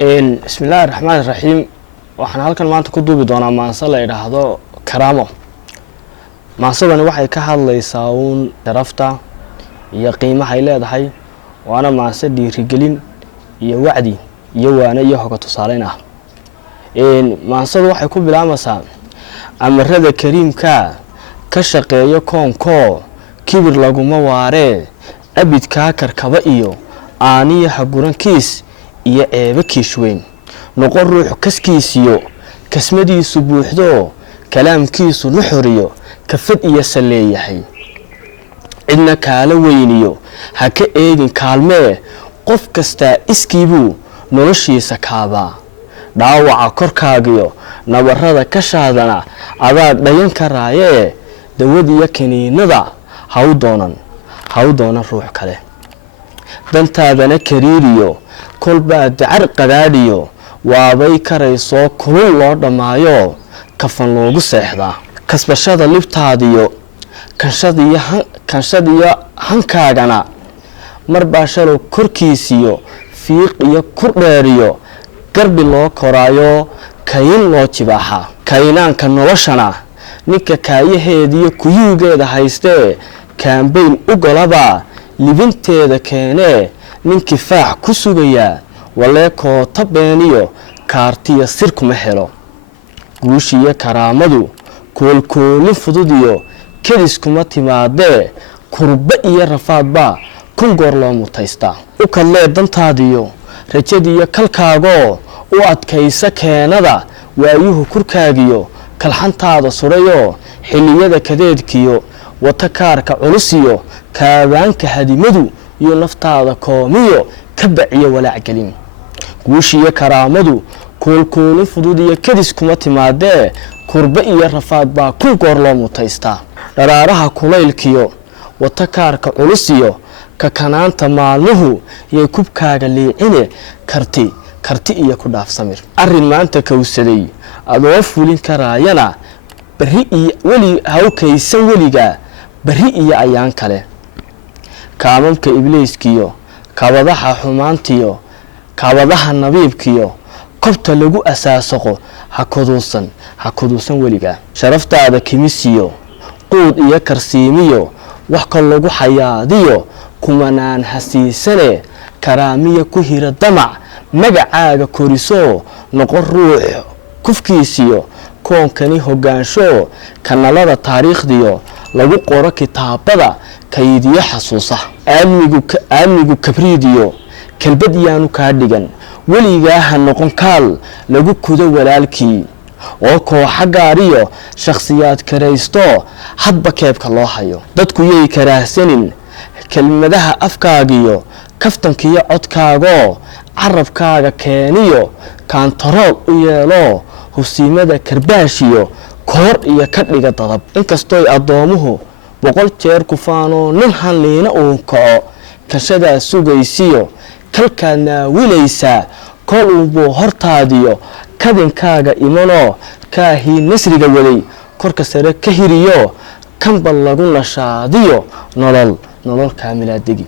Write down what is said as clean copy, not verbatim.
بسم الله الرحمن الرحيم waxaan halkan maanta ku duubi doonaa maanso la yiraahdo karaamo. Maansadani waxay ka hadlaysaa sharafta iyo qiimaha ay leedahay, waana maanso dhiirigelin iyo wacdi iyo waana iyo hoga tusaaleyn ah. Maansadu waxay ku bilaamaysaa amarada kariimka ka shaqeeyo koonko kibir laguma waare abidka karkaba iyo aaniya hagurankiis iyo eeba kiishweyn noqon ruux kaskiisiyo kasmadiisu buuxdo kalaamkiisu nuxuriyo kafad iyo saleeyahay cidna kaala weyniyo ha ka eegin kaalmee qof kasta iskiibu noloshiisa kaaba dhaawaca korkaagiyo nabarada ka shaadana adaa dhayan karaaye dawadiya kiniinada ha u doonan ruux kale dantaadana kariiriyo kolba dacar qadaadiyo waabay karayso kulul loo dhamaayo kafan loogu seexdaa kasbashada libtaadiyo kanshadiyo hankaagana marba shalo korkiisiyo fiiq iyo kurdheeriyo garbi loo koraayo kayn loo jibaaxa kaynaanka noloshana ninka kaayaheediyo kuyuugeeda haystee kaambayn u golaba libinteeda keenee ninkii faax ku sugaya walee koota beeniyo kaartiya sir kuma helo guushiyo karaamadu koolkoolin fududiyo kadis kuma timaadee kurba iyo rafaadba kun goor loo mutaystaa u kadlee dantaadiyo rajadiyo kalkaagoo u adkaysa keenada waayuhu kurkaagiyo kalxantaada sudhayo xilliyada kadeedkiyo wata kaarka culusiyo kaabaanka hadimadu iyo naftaada koomiyo ka baciyo walaacgelin guushiyo karaamadu koolkoolin fudud iyo kadis kuma timaadee kurba iyo rafaad baa kun goor loo mutaystaa dharaaraha kulaylkiyo wata kaarka culusiyo ka kanaanta maalmuhu yay kubkaaga liicine karti iyo ku dhaafsamir arrin maanta kawsaday adoo fulin karaayana bari iyo weli hawkaysan weliga bari iyo ayaan kale kaamamka ibliiskiyo kabadaha xumaantiyo kabadaha nabiibkiyo kobta lagu asaasaqo ha kuduusan weliga sharaftaada kimisiyo quud iyo karsiimiyo wax kal lagu xayaadiyo kumanaan hasiisane karaamiya ku hira damac magacaaga koriso noqon ruux kufkiisiyo koonkani hogaansho kanalada taariikhdiyo lagu qoro kitaabada kaydiyo xasuusa aadmigu kabriidiyo kalbad yaanu kaa dhigan weligaa ha noqon kaal lagu kudo walaalkii oo kooxa gaariyo shakhsiyaad karaysto hadba keebka loo hayo dadku yay karaahsanin kelmadaha afkaagiyo kaftankiyo codkaagoo carabkaaga keeniyo kaantarool u yeelo husiimada karbaashiyo koor iyo ka dhiga dadab inkastooy addoomuhu 100 jeer ku faano nin hanliina uu kaco kashadaa sugaysiyo kalkaad naawilaysaa kol unbuu hortaadiyo kadinkaaga imanoo kaahii nasriga waday korka sare ka hiriyo kanbal lagu nashaadiyo nolol kaamilaadegi